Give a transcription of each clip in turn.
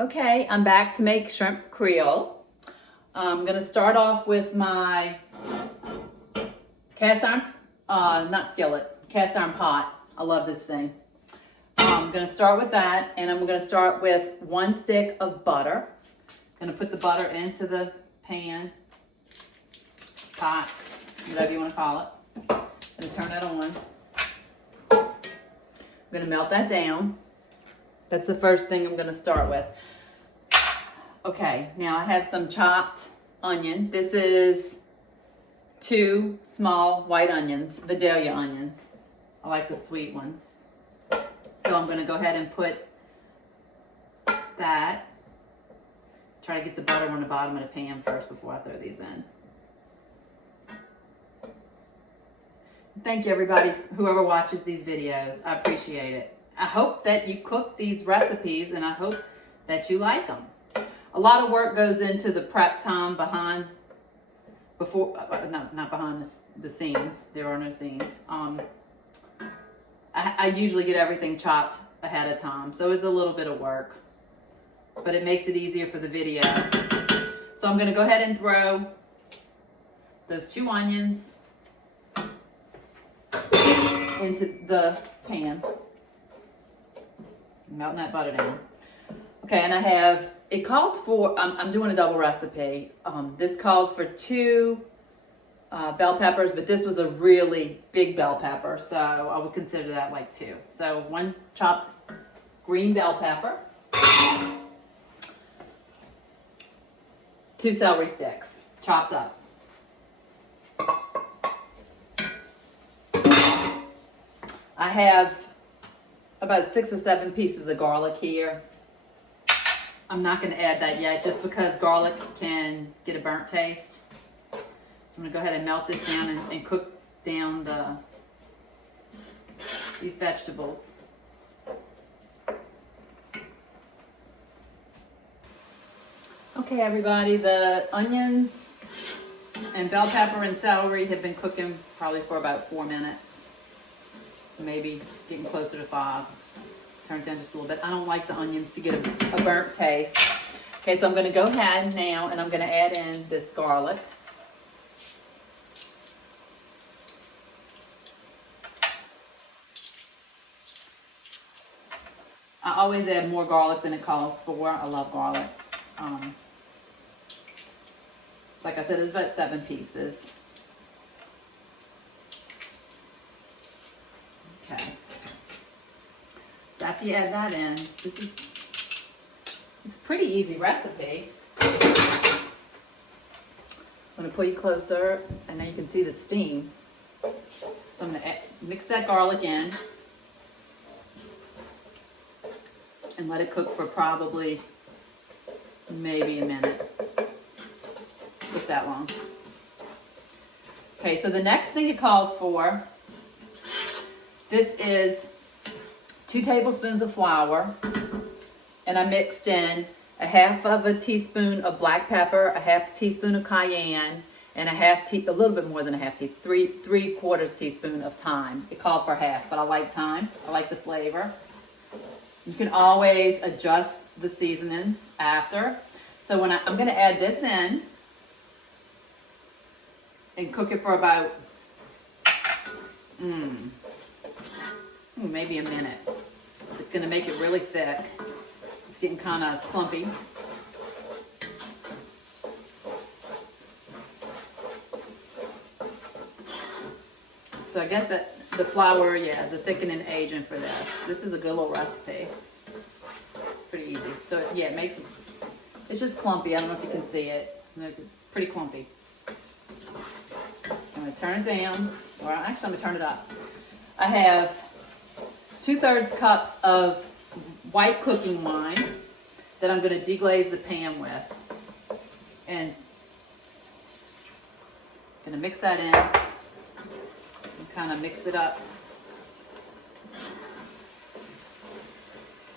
Okay, I'm back to make shrimp Creole. I'm gonna start off with my cast iron, not skillet, cast iron pot. I love this thing. I'm gonna start with that, and I'm gonna start with 1 stick of butter. Gonna put the butter into the pan, pot, whatever you wanna call it. Gonna turn that on. I'm gonna melt that down. That's the first thing I'm gonna start with. Okay, now I have some chopped onion. This is 2 small white onions, Vidalia onions. I like the sweet ones. So I'm gonna go ahead and put that. Try to get the butter on the bottom of the pan first before I throw these in. Thank you everybody, whoever watches these videos. I appreciate it. I hope that you cook these recipes and I hope that you like them. A lot of work goes into the prep time not behind the scenes. There are no scenes. I usually get everything chopped ahead of time, so it's a little bit of work, but it makes it easier for the video. So I'm gonna go ahead and throw those 2 onions into the pan. Melting that butter down. Okay, and I have, it called for, I'm doing a double recipe. This calls for 2 bell peppers, but this was a really big bell pepper, so I would consider that like 2. So 1 chopped green bell pepper, 2 celery sticks, chopped up. I have about 6 or 7 pieces of garlic here. I'm not going to add that yet just because garlic can get a burnt taste. So I'm going to go ahead and melt this down and cook down these vegetables. Okay everybody, the onions and bell pepper and celery have been cooking probably for about 4 minutes. Maybe getting closer to 5. Turn it down just a little bit. I don't like the onions to get a burnt taste. Okay, so I'm going to go ahead now and I'm going to add in this garlic. I always add more garlic than it calls for. I love garlic. Like I said, it's about 7 pieces. Okay. So after you add that in, it's a pretty easy recipe. I'm going to pull you closer, and now you can see the steam. So I'm going to mix that garlic in and let it cook for probably maybe a minute. Cook that long. Okay, so the next thing it calls for, this is 2 tablespoons of flour, and I mixed in a 1/2 teaspoon of black pepper, a 1/2 teaspoon of cayenne, and a little bit more than a 1/2 teaspoon, 3/4 teaspoon of thyme. It called for 1/2, but I like thyme. I like the flavor. You can always adjust the seasonings after. So when I'm going to add this in and cook it for about maybe a minute. It's going to make it really thick. It's getting kind of clumpy. So I guess that the flour, is a thickening agent for this. This is a good little recipe. Pretty easy. So yeah, it's just clumpy. I don't know if you can see it. It's pretty clumpy. I'm going to turn it down, or actually I'm going to turn it up. I have 2/3 cups of white cooking wine that I'm going to deglaze the pan with. And I'm going to mix that in and kind of mix it up.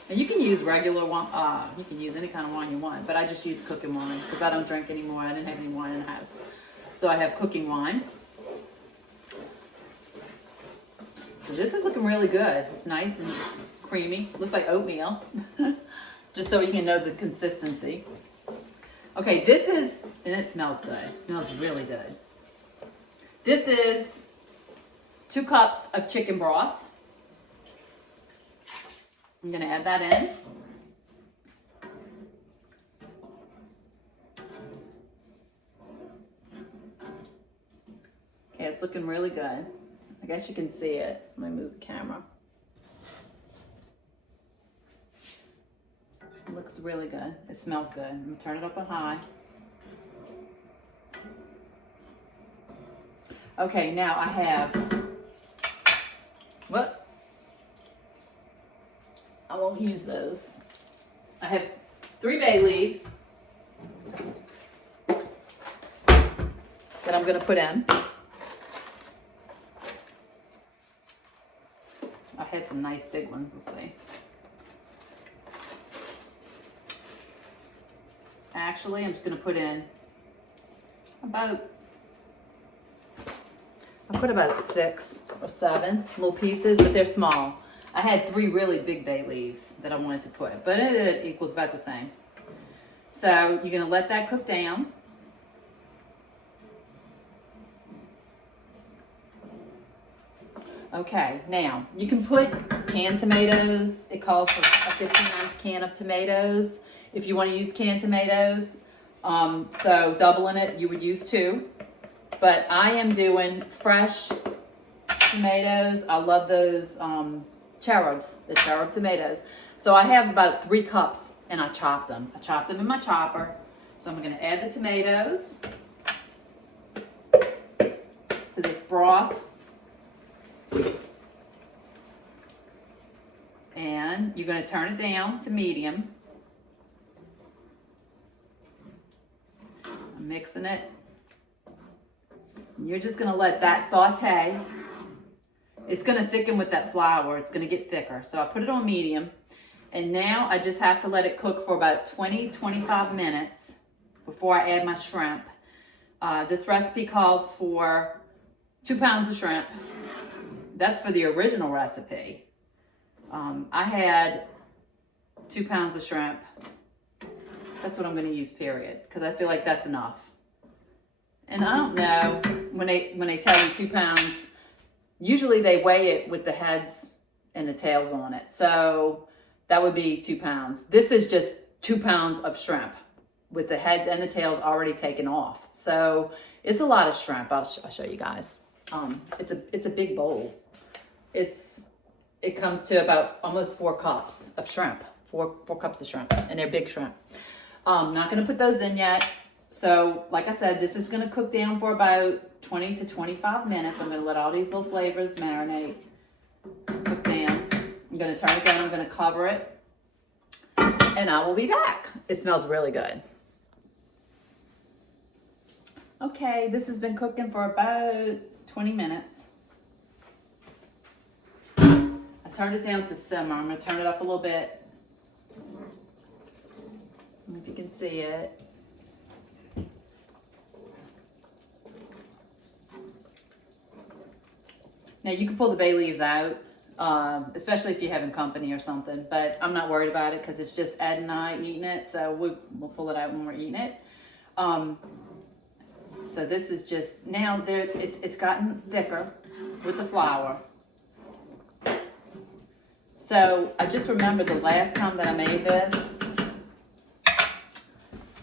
And you can use regular wine, you can use any kind of wine you want, but I just use cooking wine because I don't drink anymore. I didn't have any wine in the house. So I have cooking wine. So this is looking really good. It's nice and creamy. Looks like oatmeal. just so you can know the consistency. Okay, this is, and it smells good. It smells really good. This is 2 cups of chicken broth. I'm gonna add that in. Okay, it's looking really good. I guess you can see it. Let me move the camera. It looks really good. It smells good. I'm gonna turn it up on high. Okay, now I have, what? I won't use those. I have 3 bay leaves that I'm gonna put in. I had some nice big ones, let's see. Actually, I'm just gonna put in about, I put about 6 or 7 little pieces, but they're small. I had 3 really big bay leaves that I wanted to put, but it equals about the same. So you're gonna let that cook down. Okay, now you can put canned tomatoes. It calls for a 15-ounce can of tomatoes if you want to use canned tomatoes. So doubling it, you would use 2. But I am doing fresh tomatoes. I love those cherubs, the cherub tomatoes. So I have about 3 cups and I chopped them. I chopped them in my chopper. So I'm going to add the tomatoes to this broth. And you're going to turn it down to medium. I'm mixing it. You're just going to let that saute. It's going to thicken with that flour. It's going to get thicker. So I put it on medium. And now I just have to let it cook for about 20-25 minutes before I add my shrimp. This recipe calls for 2 pounds of shrimp. That's for the original recipe. I had 2 pounds of shrimp. That's what I'm going to use, period, because I feel like that's enough. And I don't know, when they tell you 2 pounds, usually they weigh it with the heads and the tails on it. So that would be 2 pounds. This is just 2 pounds of shrimp with the heads and the tails already taken off. So it's a lot of shrimp. I'll show you guys. It's a big bowl. It comes to about almost 4 cups of shrimp. 4 cups of shrimp, and they're big shrimp. I'm not going to put those in yet. So, like I said, this is going to cook down for about 20 to 25 minutes. I'm going to let all these little flavors marinate, cook down. I'm going to turn it down. I'm going to cover it, and I will be back. It smells really good. Okay, this has been cooking for about 20 minutes. I turned it down to simmer. I'm going to turn it up a little bit. I don't know if you can see it. Now you can pull the bay leaves out, especially if you're having company or something, but I'm not worried about it because it's just Ed and I eating it, so we'll pull it out when we're eating it. So this is just, now it's gotten thicker with the flour. So I just remembered the last time that I made this,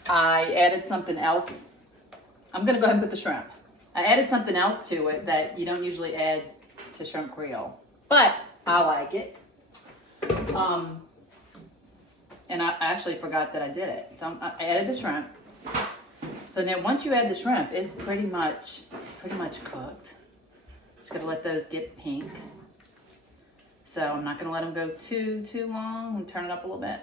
I added something else. I'm going to go ahead and put the shrimp. I added something else to it that you don't usually add to shrimp Creole, but I like it. And I actually forgot that I did it. So I added the shrimp. So now once you add the shrimp, it's pretty much cooked. Just gotta let those get pink. So I'm not gonna let them go too long. I'm turn it up a little bit.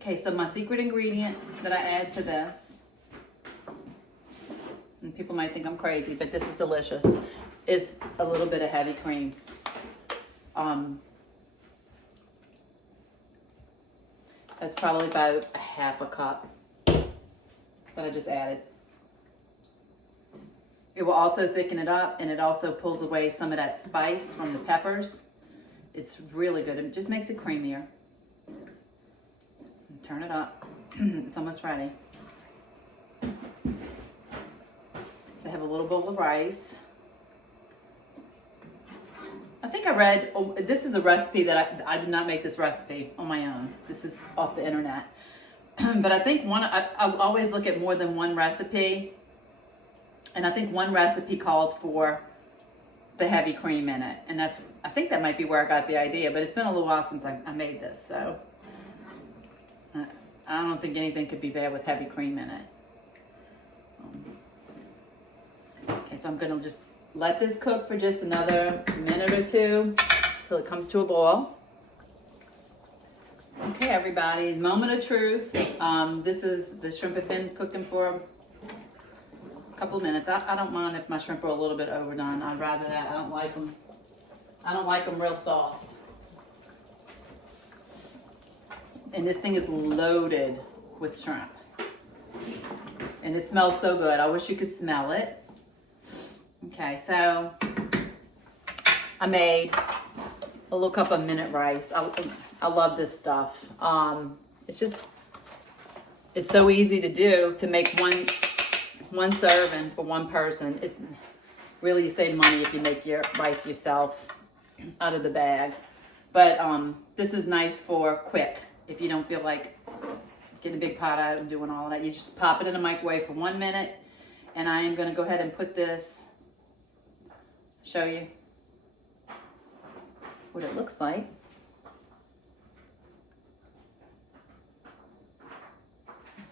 Okay, so my secret ingredient that I add to this, and people might think I'm crazy, but this is delicious, is a little bit of heavy cream. That's probably about a half a cup that I just added. It will also thicken it up, and it also pulls away some of that spice from the peppers. It's really good. It just makes it creamier. Turn it up. It's almost ready. So I have a little bowl of rice. I think I read, this is a recipe that I did not make this recipe on my own. This is off the internet. But I think I'll always look at more than one recipe. And I think one recipe called for the heavy cream in it. And I think that might be where I got the idea, but it's been a little while since I made this. So I don't think anything could be bad with heavy cream in it. Okay, so I'm gonna just let this cook for just another minute or two till it comes to a boil. Okay, everybody, moment of truth. The shrimp have been cooking for a couple of minutes. I don't mind if my shrimp are a little bit overdone. I'd rather that. I don't like them real soft. And this thing is loaded with shrimp. And it smells so good. I wish you could smell it. Okay, so I made a little cup of minute rice. I love this stuff. It's so easy to do, to make one serving for one person. It really, you save money if you make your rice yourself out of the bag. But this is nice for quick. If you don't feel like getting a big pot out and doing all that, you just pop it in the microwave for 1 minute. And I am going to go ahead and put this, show you what it looks like.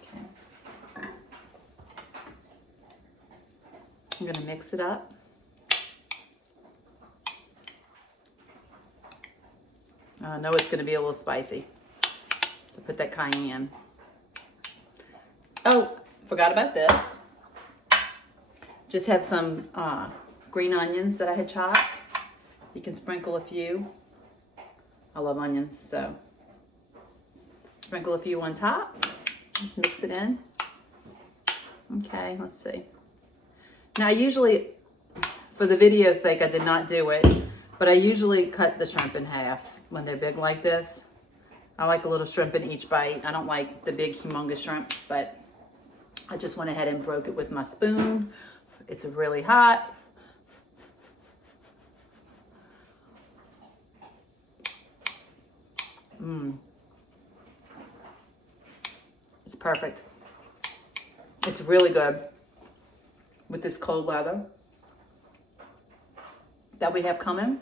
Okay. I'm going to mix it up. I know it's going to be a little spicy, so put that cayenne. Oh, forgot about this. Just have some green onions that I had chopped. You can sprinkle a few. I love onions, so sprinkle a few on top. Just mix it in. Okay, let's see. Now, usually, for the video's sake, I did not do it, but I usually cut the shrimp in half when they're big like this. I like a little shrimp in each bite. I don't like the big, humongous shrimp, but I just went ahead and broke it with my spoon. It's really hot. It's perfect. It's really good with this cold weather that we have coming.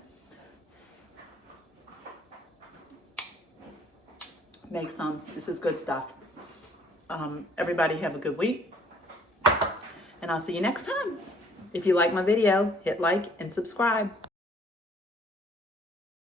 Make some. This is good stuff. Everybody have a good week. And I'll see you next time. If you like my video, hit like and subscribe.